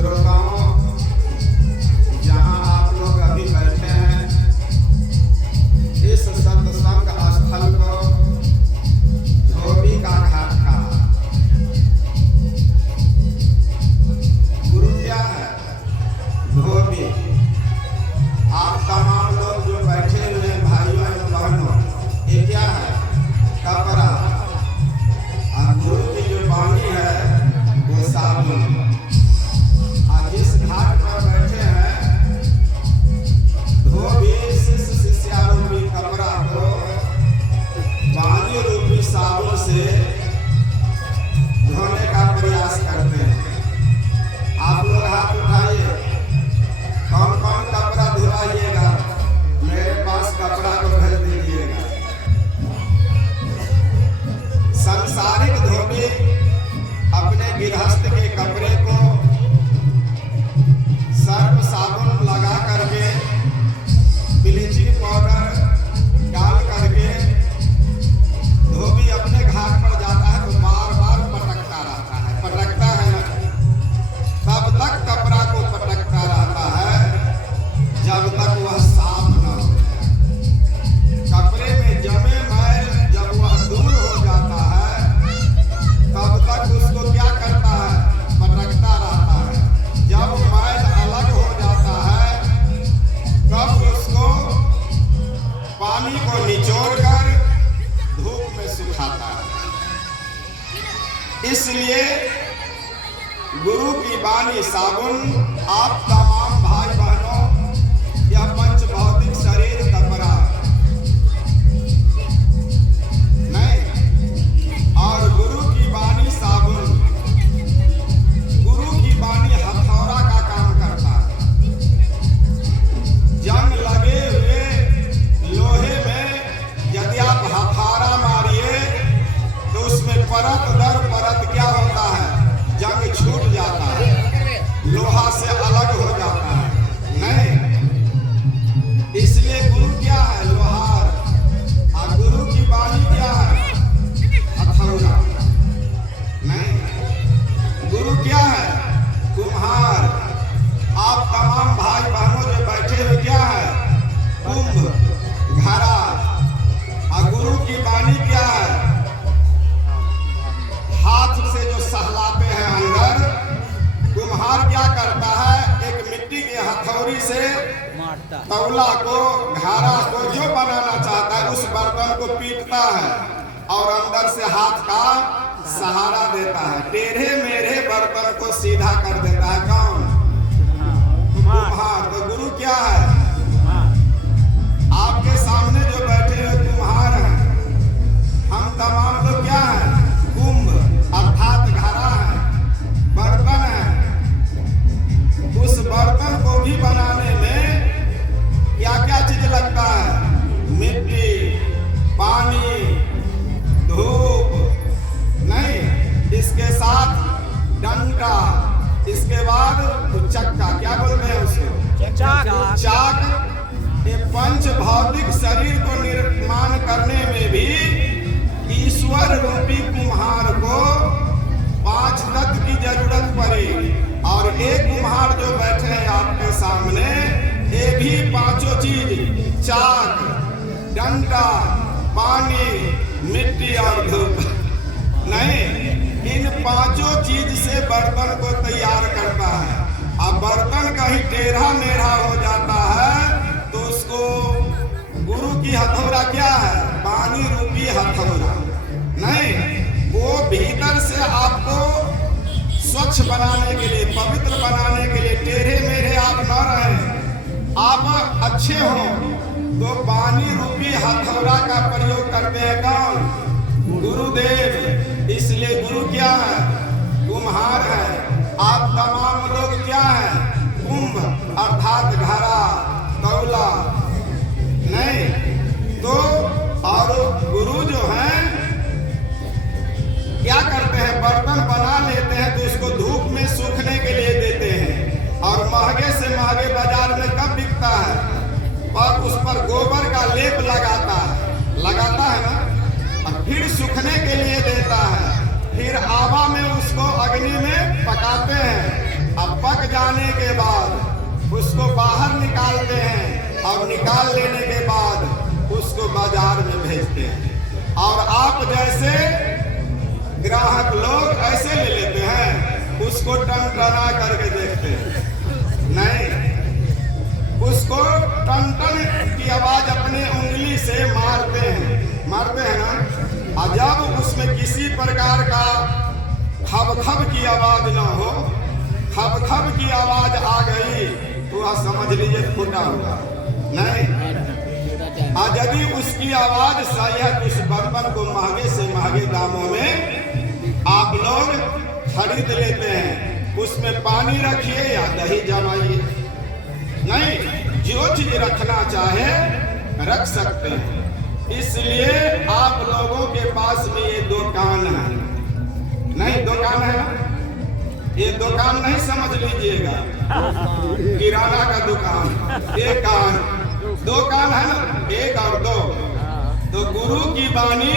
श्रोताओं, जहाँ आप लोग अभी बैठे हैं, इस सत्संग स्थल को धोबी का घाट कहा। गुरु क्या है? धोबी। आप तमाम लोग जो बैठे हुए भाइयों एवं बहनों, ये क्या है? कपड़ा। और गुरु की जो वाणी है वो साबुन। और जिस घाट पर बैठे हैं, धोबी शिष्य शिष्यारूपी कपड़ा को वाणी रूपी साबुन से धोने का प्रयास करते हैं। आप लोग हाथ उठाइए, कौन कौन कपड़ा धुलाइएगा? मेरे पास कपड़ा को भेज दीजिएगा। सांसारिक धोबी अपने गृहस्थ के कपड़े को सर्फ साबुन लगा करके, ब्लीचिंग पाउडर डाल करके धोबी अपने घाट पर जाता है तो बार बार पटकता रहता है। पटकता है ना, तब तक कपड़ा को पटकता रहता है जब तक वह साफ न हो। कपड़े में जमे मैल जब वह दूर हो जाता है, तब तक उसको क्या करता है? पटकता रहता है। जब मैल अलग हो जाता है, तब उसको पानी को निचोड़कर धूप में सुखाता है। इसलिए गुरु की वाणी साबुन। आप तमाम भाई बहनों, यह पंच भौतिक शरीर कपड़ा नहीं, और गुरु की वाणी साबुन। गुरु की वाणी हथौड़ा का काम करता है। जंग लगे हुए लोहे में यदि आप हथौड़ा मारिए तो उसमें परत दर परत क्या होता है? जंग छूट जाता है, लोहा से अलग हो जाता है। नहीं, इसलिए गुरु क्या है? लोहार। और गुरु की वाणी क्या है? हथौड़ा। नहीं, गुरु क्या है? कुम्हार। आप तमाम भाई बहनों जो बैठे हुए क्या है? कुंभ, घड़ा। और गुरु की वाणी क्या है? हाथ से जो सहलाते हैं अंदर। कुम्हार क्या करता है? एक मिट्टी की हथौड़ी से तौला को, घारा को जो बनाना चाहता है उस बर्तन को पीटता है और अंदर से हाथ का सहारा देता है। टेढ़े मेढ़े बर्तन को सीधा कर देता है। कौन? कुम्हार। तो गुरु क्या है? आपके सामने जो बैठे हुए कुम्हार हैं, हम तमाम लोग क्या हैं? कुंभ अर्थात घड़ा है, बर्तन है। उस बर्तन को भी बनाने में क्या क्या चीज लगता है? मिट्टी, पानी, धूप। नहीं, इसके साथ डंडा, इसके बाद चक्का, क्या बोलते हैं उसको? चाक। ये पंच भौतिक शरीर को निर्माण करने में भी ईश्वर रूपी कुम्हार को 5 तत्व की जरूरत पड़ी। और एक कुम्हार जो बैठे हैं आपके सामने, ये भी पांचों चीज, चाक, डंडा, पानी, मिट्टी और धूप, नहीं, इन पांचों चीज से बर्तन को तैयार करता है। अब बर्तन कहीं टेढ़ा मेढ़ा हो जाता है तो उसको गुरु की हथौड़ा क्या है? पानी रूपी हथौड़ा। नहीं, वो भीतर से आपको स्वच्छ बनाने के लिए, पवित्र बनाने के लिए, टेढ़े मेढ़े आप न रहें, आप अच्छे हो, तो पानी रूपी हथौड़ा का प्रयोग करते हैं। कौन? गुरुदेव। इसलिए गुरु क्या है? कुम्हार है। आप तमाम लोग क्या है? कुंभ अर्थात घड़ा, तौला। नहीं, तो और गुरु जो है क्या करते हैं? बर्तन बना लेते हैं तो उसको धूप में सूखने के लिए देते हैं। और महंगे से महंगे बाजार में कब बिकता है? और उस पर गोबर का लेप लगाता है ना, और फिर सूखने के लिए देता है। फिर आवा में उसको अग्नि में निकालते हैं और निकाल लेने के बाद उसको बाजार में भेजते हैं। और आप जैसे ग्राहक लोग ऐसे ले लेते हैं, उसको टन-टना करके देखते हैं, नहीं, उसको टन-टन की आवाज अपने उंगली से मारते हैं ना। और जब उसमें किसी प्रकार का खब-खब की आवाज ना हो, खब-खब की आवाज आ गई तो वह समझ लीजिए फूटा हुआ, नहीं। और यदि उसकी आवाज शायद उस बर्तन को महंगे से महंगे दामों में आप लोग खरीद लेते हैं, उसमें पानी रखिए या दही जमाइए, नहीं, जो चीज रखना चाहे रख सकते हैं। इसलिए आप लोगों के पास में ये दुकान है, नहीं, दुकान है ना, ये दुकान नहीं समझ लीजिएगा, किराना का दुकान, एक कान, दो कान है ना, एक और दो। तो गुरु की वाणी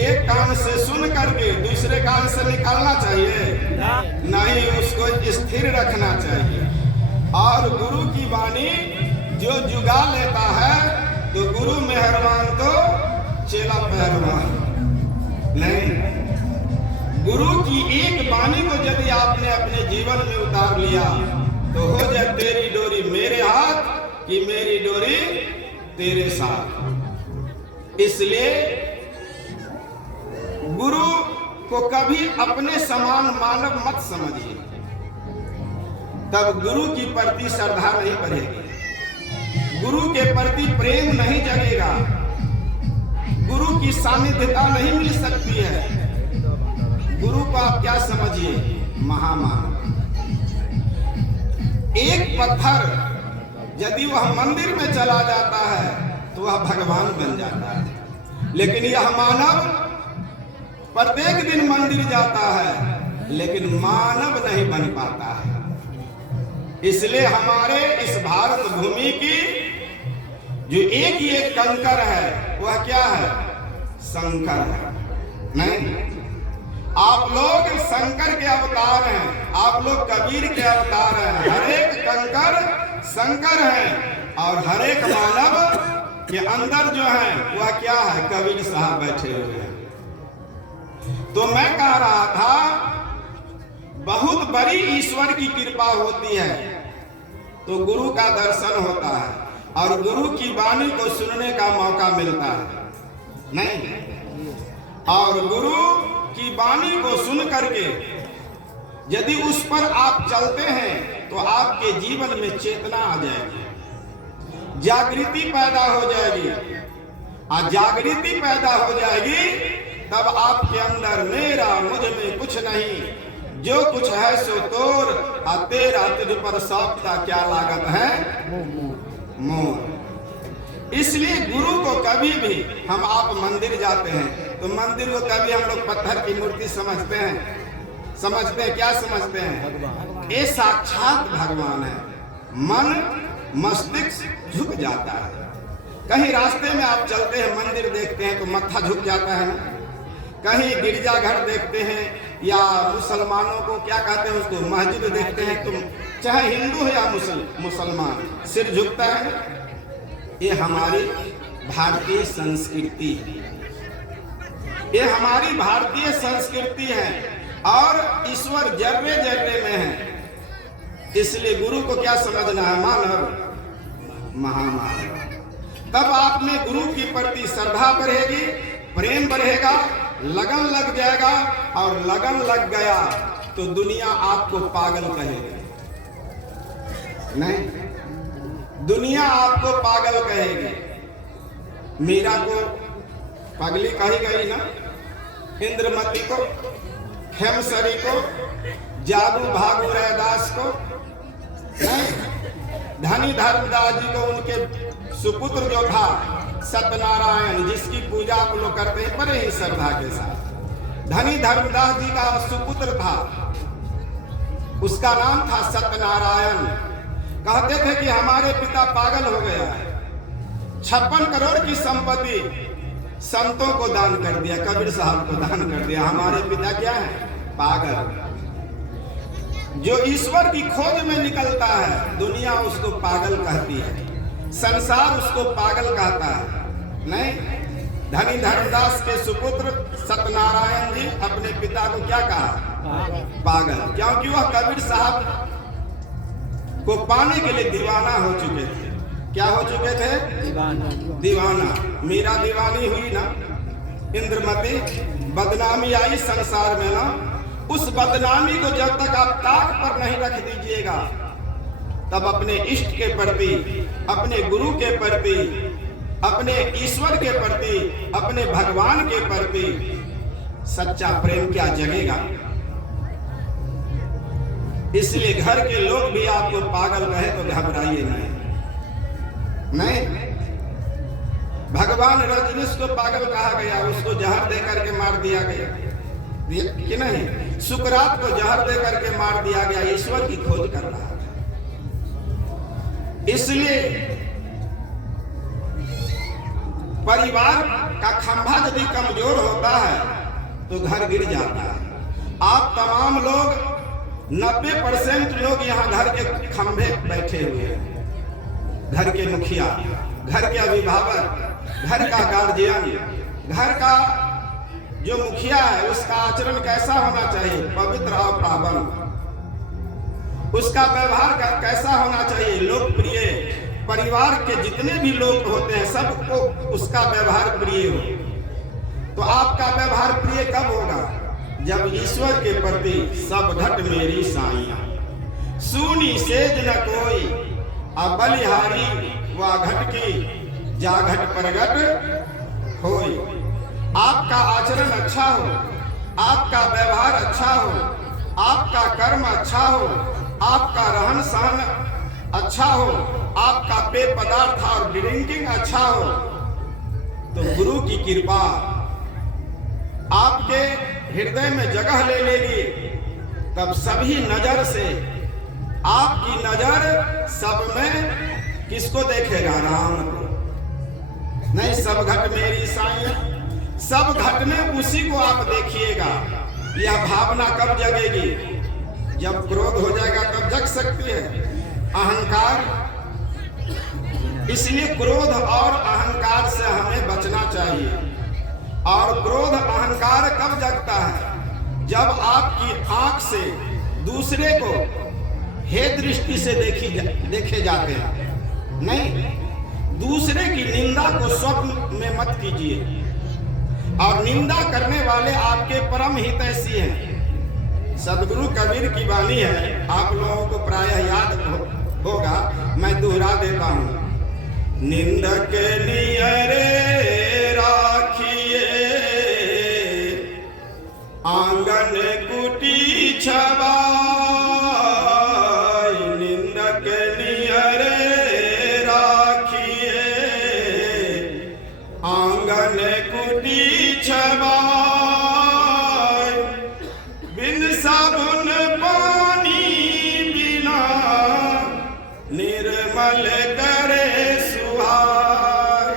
एक कान से सुन करके दूसरे कान से निकालना चाहिए, नहीं, उसको स्थिर रखना चाहिए। और गुरु की वाणी जो जुगा लेता है तो गुरु मेहरबान तो चेला पहलवान, नहीं। गुरु की एक वाणी को यदि आपने अपने जीवन में उतार लिया तो हो जाए तेरी डोरी मेरे हाथ कि मेरी डोरी तेरे साथ। इसलिए गुरु को कभी अपने समान मानव मत समझिए, तब गुरु की प्रति श्रद्धा नहीं बढ़ेगी, गुरु के प्रति प्रेम नहीं जगेगा, गुरु की सानिध्यता नहीं मिल सकती है। गुरु को आप क्या समझिए, महामानव। एक पत्थर यदि वह मंदिर में चला जाता है तो वह भगवान बन जाता है, लेकिन यह मानव प्रत्येक दिन मंदिर जाता है लेकिन मानव नहीं बन पाता है। इसलिए हमारे इस भारत भूमि की जो एक ही एक कंकर है वह क्या है, शंकर है, नहीं। आप लोग शंकर के अवतार हैं, आप लोग कबीर के अवतार हैं, हर एक कंकर शंकर है और हर एक मानव के अंदर जो है वह क्या है, कबीर साहब बैठे हुए हैं। तो मैं कह रहा था बहुत बड़ी ईश्वर की कृपा होती है तो गुरु का दर्शन होता है और गुरु की वाणी को सुनने का मौका मिलता है, नहीं। और गुरु की वाणी को सुन करके यदि उस पर आप चलते हैं तो आपके जीवन में चेतना आ जाएगी, जागृति पैदा हो जाएगी। और जागृति पैदा हो जाएगी तब आपके अंदर मेरा मुझ में कुछ नहीं, जो कुछ है सो तोर, और तेरा तुझ पर सौंपता क्या लागत है मोर। इसलिए गुरु को कभी भी हम आप मंदिर जाते हैं तो मंदिर को कभी हम लोग पत्थर की मूर्ति समझते हैं, क्या समझते हैं, ये साक्षात भगवान है। मन मस्तिष्क झुक जाता है। कहीं रास्ते में आप चलते हैं, मंदिर देखते हैं तो मत्था झुक जाता है ना, कहीं गिरजाघर देखते हैं या मुसलमानों को क्या कहते हैं उसको मस्जिद देखते हैं, तुम चाहे हिंदू है या मुसलमान, सिर झुकता है। ये हमारी भारतीय संस्कृति है, ये हमारी भारतीय संस्कृति है और ईश्वर जर्रे जर्रे में है। इसलिए गुरु को क्या समझना है, मानव महामानव। तब आप में गुरु की प्रति श्रद्धा बढ़ेगी, प्रेम बढ़ेगा, लगन लग जाएगा। और लगन लग गया तो दुनिया आपको पागल कहेगी, नहीं, दुनिया आपको पागल कहेगी। मीरा को पगली कही गई ना, इंद्रमती को, खेमसरी को, जादू भागु रैदास को, धनी धर्मदास जी को उनके सुपुत्र जो था सत्यनारायण, जिसकी पूजा आप लोग करते हैं बड़े ही श्रद्धा के साथ। धनी धर्मदास जी का सुपुत्र था, उसका नाम था सत्यनारायण। कहते थे कि हमारे पिता पागल हो गया है, 56 करोड़ की संपत्ति संतों को दान कर दिया, कबीर साहब को दान कर दिया, हमारे पिता क्या है, पागल। जो ईश्वर की खोज में निकलता है दुनिया उसको पागल कहती है, संसार उसको पागल कहता है। नहीं, धनी धर्मदास के सुपुत्र सत्यनारायण जी अपने पिता को क्या कहा? पागल। क्योंकि वह कबीर साहब को पाने के लिए दीवाना हो चुके थे। क्या हो चुके थे? दीवाना। मीरा दीवानी हुई ना, इंद्रमती, बदनामी आई संसार में ना। उस बदनामी को जब तक आप ताक पर नहीं रख दीजिएगा तब अपने इष्ट के प्रति, अपने गुरु के प्रति, अपने ईश्वर के प्रति, अपने भगवान के प्रति सच्चा प्रेम क्या जगेगा? इसलिए घर के लोग भी आपको पागल कहे तो घबराइए नहीं। भगवान रजनीश को पागल कहा गया, उसको जहर दे करके मार दिया गया कि नहीं? सुकरात को जहर दे करके मार दिया गया। ईश्वर की खोज कर रहा था। इसलिए परिवार का खंभा यदि कमजोर होता है तो घर गिर जाता है। आप तमाम लोग 90% लोग यहाँ घर के खंभे बैठे हुए हैं। घर के मुखिया, घर के अभिभावक, घर का गार्जियन, घर का जो मुखिया है उसका आचरण कैसा होना चाहिए? पवित्र और पावन। उसका व्यवहार कैसा होना चाहिए? लोकप्रिय। परिवार के जितने भी लोग होते हैं सबको उसका व्यवहार प्रिय हो। तो आपका व्यवहार प्रिय कब होगा? जब ईश्वर के प्रति सब घट मेरी साइया, सुनी सेज न कोई, अब बलिहारी व घट की जा घट प्रगट होई। आपका आचरण अच्छा हो, आपका व्यवहार अच्छा हो, आपका कर्म अच्छा हो, आपका रहन सहन अच्छा हो, आपका पेय पदार्थ और ड्रिंकिंग अच्छा हो तो गुरु की कृपा आपके हृदय में जगह ले लेगी। तब सभी नजर से आपकी नजर सब में किसको देखेगा? राम को। नहीं, सब घट मेरी साईं, सब घट में उसी को आप देखिएगा। यह भावना कब जगेगी? जब क्रोध हो जाएगा तब जग सकती है। अहंकार, इसलिए क्रोध और अहंकार से हमें बचना चाहिए। और क्रोध अहंकार कब जगता है? जब आपकी आंख से दूसरे को हे दृष्टि से देखे जाते हैं। नहीं, दूसरे की निंदा को स्वप्न में मत कीजिए। और निंदा करने वाले आपके परम हितैषी हैं। सदगुरु कबीर की वाणी है, आप लोगों को प्रायः याद होगा, मैं दोहरा देता हूँ। निंदक नियरे राखिए, आंगन कुटी छवाई। निंदक नियरे राखिए, आंगन कुटी छवाई। बिन साबुन पानी बिना निर्मल करे सुहाय।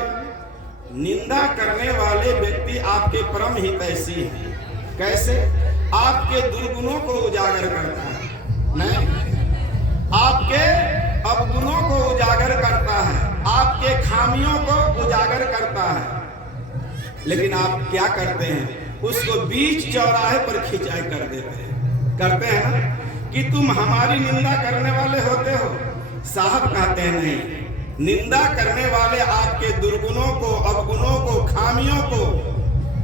निंदा करने वाले व्यक्ति आपके परम हितैषी हैं। कैसे? आपके दुर्गुणों को उजागर करता है, नहीं, आपके अवगुणों को उजागर करता है, आपके खामियों को उजागर करता है। लेकिन आप क्या करते हैं? उसको बीच चौराहे पर खिंचाई कर देते हैं। करते हैं ना कि तुम हमारी निंदा करने वाले होते हो। साहब कहते हैं नहीं, निंदा करने वाले आपके दुर्गुणों को, अवगुणों को, खामियों को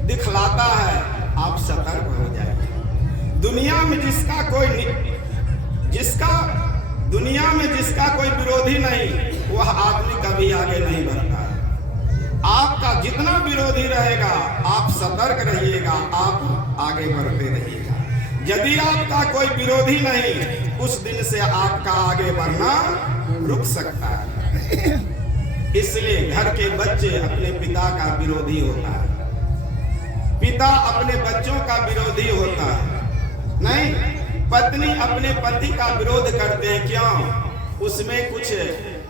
दिखलाता है। आप सतर्क हो जाइए। दुनिया में जिसका कोई विरोधी नहीं, वह आदमी कभी आगे नहीं बढ़ता है। आपका जितना विरोधी रहेगा आप सतर्क रहिएगा, आप आगे बढ़ते रहिएगा। यदि आपका कोई विरोधी नहीं, उस दिन से आपका आगे बढ़ना रुक सकता है। इसलिए घर के बच्चे अपने पिता का विरोधी होता है, पिता अपने बच्चों का विरोधी होता है। नहीं, पत्नी अपने पति का विरोध करते हैं। क्यों? उसमें कुछ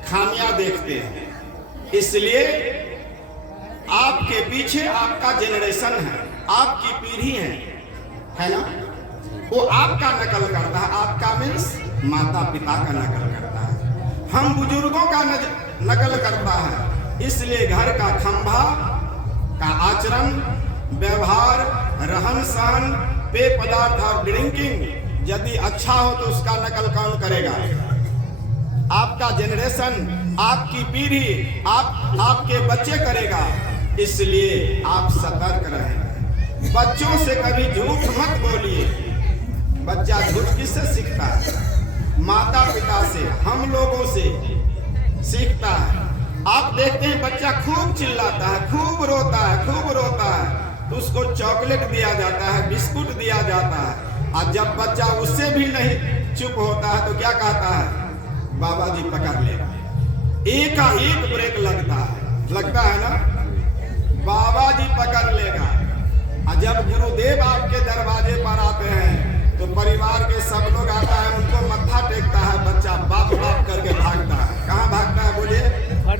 खामियां देखते हैं। इसलिए आपके पीछे आपका जेनरेशन है, आपकी पीढ़ी है ना? वो आपका नकल करता है। आपका मीन्स माता पिता का नकल करता है, हम बुजुर्गों का नकल करता है। इसलिए घर का खंभा का आचरण, व्यवहार, रहन सहन, पेय पदार्थ और ड्रिंकिंग यदि अच्छा हो तो उसका नकल कौन करेगा? आपका जनरेशन, आपकी पीढ़ी, आपके बच्चे करेगा। इसलिए आप सतर्क रहें। बच्चों से कभी झूठ मत बोलिए। बच्चा झूठ किससे सीखता है? माता पिता से, हम लोगों से सीखता है। आप देखते हैं बच्चा खूब चिल्लाता है, खूब रोता है तो उसको चॉकलेट दिया जाता है, बिस्कुट दिया जाता है। और जब बच्चा उससे भी नहीं चुप होता है तो क्या कहता है? बाबा जी पकड़ लेगा। एक का एक ब्रेक लगता है ना, बाबा जी पकड़ लेगा। और जब गुरुदेव आपके दरवाजे पर आते हैं तो परिवार के सब लोग आता है, उनको मत्था टेकता है, बच्चा बाप बाप करके भागता है। कहाँ भागता है बोलिए?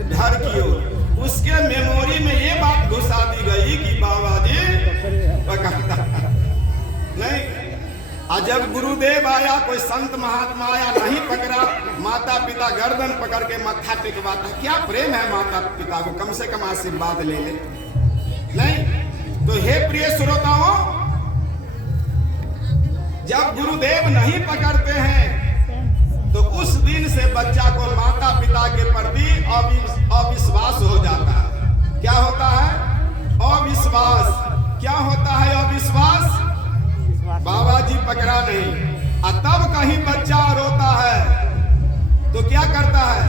घर की ओर। उसके मेमोरी में ये बात घुसा दी गई कि बाबा जी पकड़ता है नहीं। और जब गुरुदेव आया, कोई संत महात्मा आया, नहीं पकड़ा, माता पिता गर्दन पकड़ के मत्था टेकवाता। क्या प्रेम है माता पिता को, कम से कम आशीर्वाद ले ले। नहीं तो हे प्रिय श्रोताओं, जब गुरुदेव नहीं पकड़ते हैं तो उस दिन से बच्चा को माता पिता के प्रति अविश्वास हो जाता है। क्या होता है? अविश्वास। क्या होता है अविश्वास? बाबा जी पकड़ा नहीं। और तब कहीं बच्चा रोता है तो क्या करता है?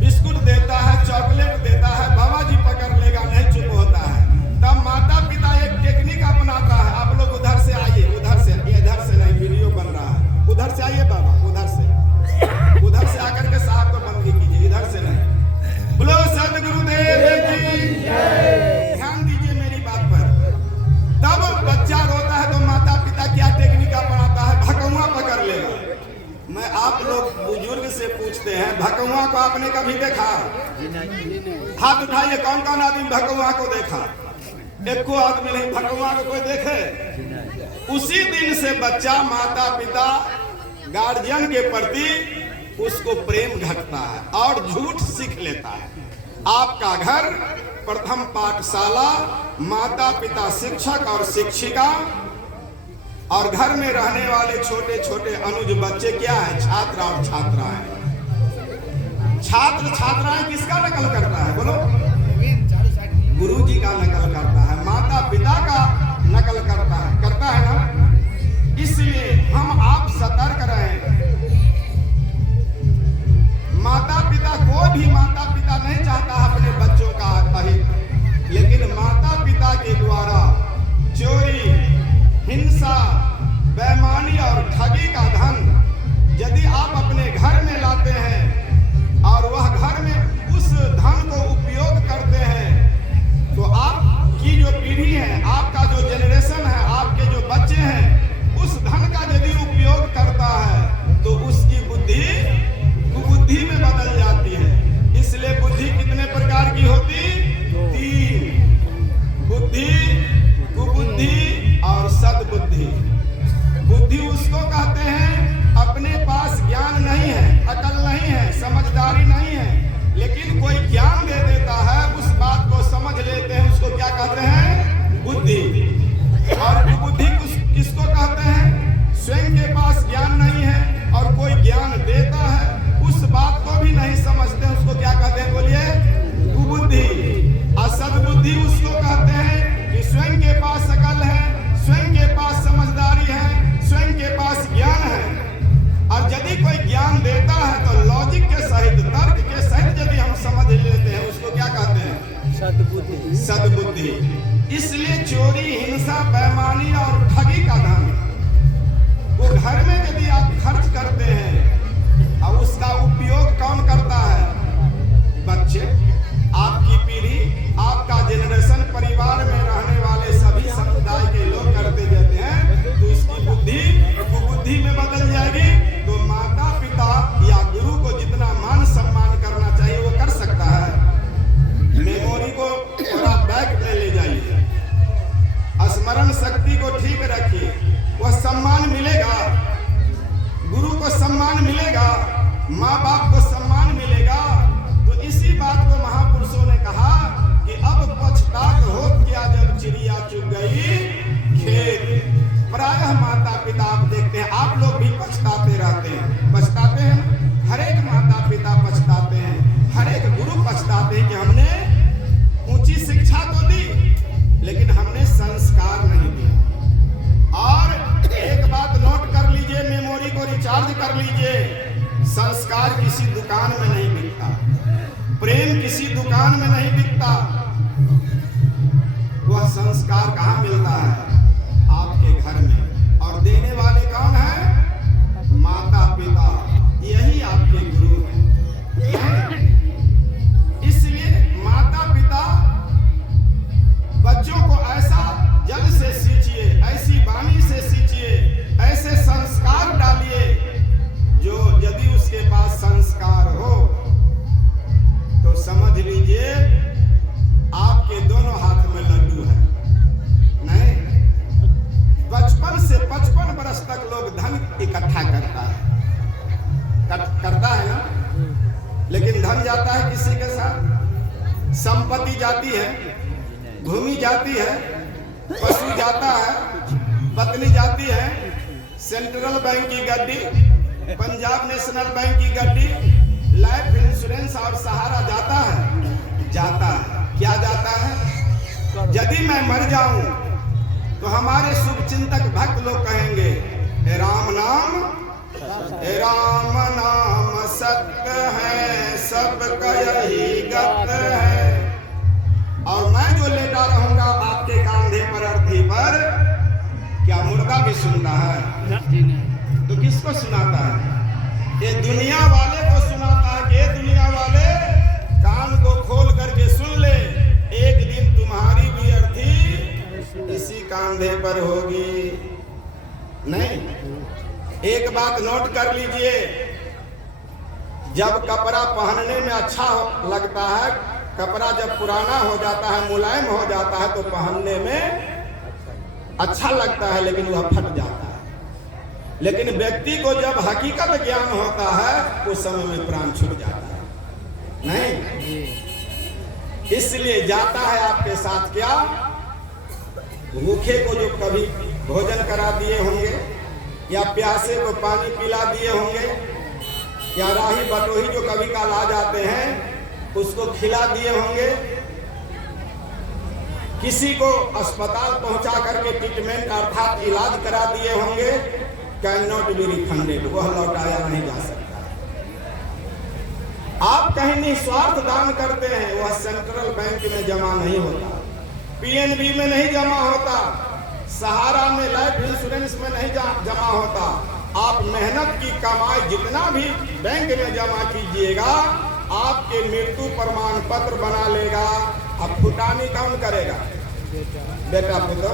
बिस्कुट देता है, चॉकलेट देता है, बाबा जी पकड़ लेगा, नहीं चुप होता है। तब माता पिता एक टेक्निक अपनाता है। आप लोग उधर से आइए, उधर से, इधर से नहीं, वीडियो बन रहा है। उधर से आइए बाबा, उधर से आकर के साहब को बंदी कीजिए, इधर से नहीं। बोलो सदगुरुदेव की जय। ध्यान दीजिए मेरी बात पर। तब बच्चा रोता है तो माता पिता क्या टेक्निक अपनाता है? भकौआ पकड़ लेगा। मैं आप लोग बुजुर्ग से पूछते हैं, भकौआ को आपने कभी देखा? हाथ उठाइए, कौन कौन आदमी भकौआ को देखा? एको आदमी नहीं। भकौआ को कोई देखे? उसी दिन से बच्चा माता पिता गार्जियन के प्रति उसको प्रेम घटता है और झूठ सीख लेता है। आपका घर प्रथम पाठशाला, माता पिता शिक्षक और शिक्षिका, और घर में रहने वाले छोटे छोटे अनुज बच्चे क्या है? छात्र और छात्राएं। छात्र छात्राएं किसका नकल करता है? बोलो। गुरु जी का नकल करता है, माता पिता का नकल करता है ना। इसलिए हम आप सतर्क रहें। माता पिता, कोई भी माता पिता नहीं चाहता अपने बच्चों का अहित, लेकिन माता पिता के द्वारा चोरी, हिंसा, बेईमानी और ठगी का धन यदि आप अपने घर में लाते हैं और वह घर में उस धन को उपयोग करते हैं तो आपकी जो पीढ़ी है, आपका जो जनरेशन है, आपके जो बच्चे हैं, उस धन का यदि उपयोग करता है तो उसकी बुद्धि कुबुद्धि में बदल जाती है। इसलिए बुद्धि कितने प्रकार की होती? 3। बुद्धि, कुबुद्धि और सद्बुद्धि। बुद्धि उसको कहते हैं अपने पास ज्ञान नहीं है, अकल नहीं है, समझदारी नहीं है, लेकिन कोई ज्ञान दे देता है, उस बात को समझ लेते हैं, उसको क्या कहते हैं? बुद्धि। और कुबुद्धि किसको कहते हैं? स्वयं के पास ज्ञान नहीं है और कोई ज्ञान देता है, उस बात को भी नहीं समझते, उसको क्या कहते हैं? बोलिए, कुबुद्धि। और सद्बुद्धि उसको कहते हैं कि स्वयं के पास अकल है, स्वयं के पास समझदारी है, स्वयं के पास ज्ञान है, और यदि कोई ज्ञान देता है तो लॉजिक के सहित, तर्क के सहित यदि हम समझ लेते हैं, उसको क्या कहते हैं? सद्बुद्धि। सद्बुद्धि। इसलिए चोरी, हिंसा, बेईमानी और ठगी का धन वो घर में यदि आप खर्च करते हैं और उसका उपयोग कौन करता है? बच्चे, आपकी पीढ़ी, आपका जनरेशन, परिवार में रहने वाले सभी समुदाय के लोग करते जाते हैं तो इसकी बुद्धि कुबुद्धि में बदल जाएगी। तो माता पिता या गुरु को जितना मान सम्मान करना चाहिए वो कर सकता है। मेमोरी को थोड़ा बैक पे ले जाइए। सम्मान मिलेगा, माँ बाप को सम्मान मिलेगा। तो इसी बात को महापुरुषों ने कहा कि अब पछतात हो क्या जब चिड़िया चुग गई खेत। प्रायः माता पिता आप देखते हैं, आप लोग भी पछताते रहते हैं, पछताते हैं, हर एक माता पिता पछताते हैं, हर एक गुरु पछताते हैं कि हमने ऊंची शिक्षा तो दी लेकिन हमने संस्कार नहीं दिया। और एक बात नोट कर लीजिए, मेमोरी को रिचार्ज कर लीजिए, संस्कार किसी दुकान में नहीं बिकता, प्रेम किसी दुकान में नहीं बिकता। वह संस्कार कहाँ मिलता है? आपके घर में। और देने वाले कौन है? माता पिता, यही आपके गुरु हैं। इसलिए माता पिता बच्चों को ऐसा जल से सींचिए, ऐसी वाणी से सींचिए, ऐसे संस्कार डालिए जो यदि उसके पास संस्कार हो तो समझ लीजिए आपके दोनों हाथ में लड्डू है। नहीं, 55 वर्ष तक लोग धन इकट्ठा करता है ना, लेकिन धन जाता है किसी के साथ, संपत्ति जाती है, भूमि जाती है, पशु जाता है, पत्नी जाती है, सेंट्रल बैंक की गड्डी, पंजाब नेशनल बैंक की गड्डी, लाइफ इंश्योरेंस और सहारा जाता है, जाता है। क्या जाता है? यदि मैं मर जाऊं तो हमारे शुभ चिंतक भक्त लोग कहेंगे हे राम नाम सत्य है, सबका यही गत है। और मैं जो लेटा रहूंगा आपके कांधे पर, अर्थी पर, क्या मुर्गा भी सुनता है? तो किसको सुनाता है? ये दुनिया वाले को सुनाता है कि ये दुनिया वाले कान को खोल करके सुन ले, एक दिन तुम्हारी भी अर्थी इसी कांधे पर होगी। नहीं, एक बात नोट कर लीजिए, जब कपड़ा पहनने में अच्छा लगता है, कपड़ा जब पुराना हो जाता है, मुलायम हो जाता है, तो पहनने में अच्छा लगता है लेकिन वह फट जाता है। लेकिन व्यक्ति को जब हकीकत ज्ञान होता है उस समय में प्राण छूट जाता है। नहीं, इसलिए जाता है आपके साथ क्या? भूखे को जो कभी भोजन करा दिए होंगे, या प्यासे को पानी पिला दिए होंगे, या राही बटोही जो कभी काल आ जाते हैं उसको खिला दिए होंगे, किसी को अस्पताल पहुंचा करके ट्रीटमेंट अर्थात इलाज करा दिए होंगे, कैन नॉट बी रिफंडेड, वह लौटाया नहीं जा सकता। आप कहीं निस्वार्थ दान करते हैं, वह सेंट्रल बैंक में जमा नहीं होता, पीएनबी में नहीं जमा होता, सहारा में, लाइफ इंश्योरेंस में नहीं जमा होता। आप मेहनत की कमाई जितना भी बैंक में जमा कीजिएगा, आपके मृत्यु प्रमाण पत्र बना लेगा। अब फुटानी कौन करेगा? बेटा पुतो,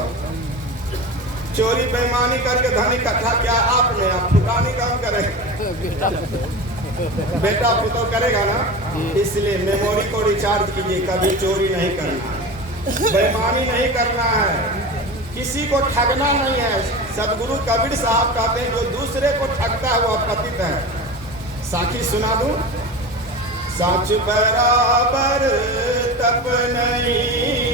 चोरी बेईमानी करके धन इकट्ठा किया आपने, अब फुटानी कौन करेगा? बेटा पुतो करेगा ना। इसलिए मेमोरी को रिचार्ज कीजिए, कभी चोरी नहीं करना, बेईमानी नहीं करना है, किसी को ठगना नहीं है। सदगुरु कबीर साहब कहते हैं जो दूसरे को ठगता है वह पतित है। साखी सुना दूं? साच बराबर तप नहीं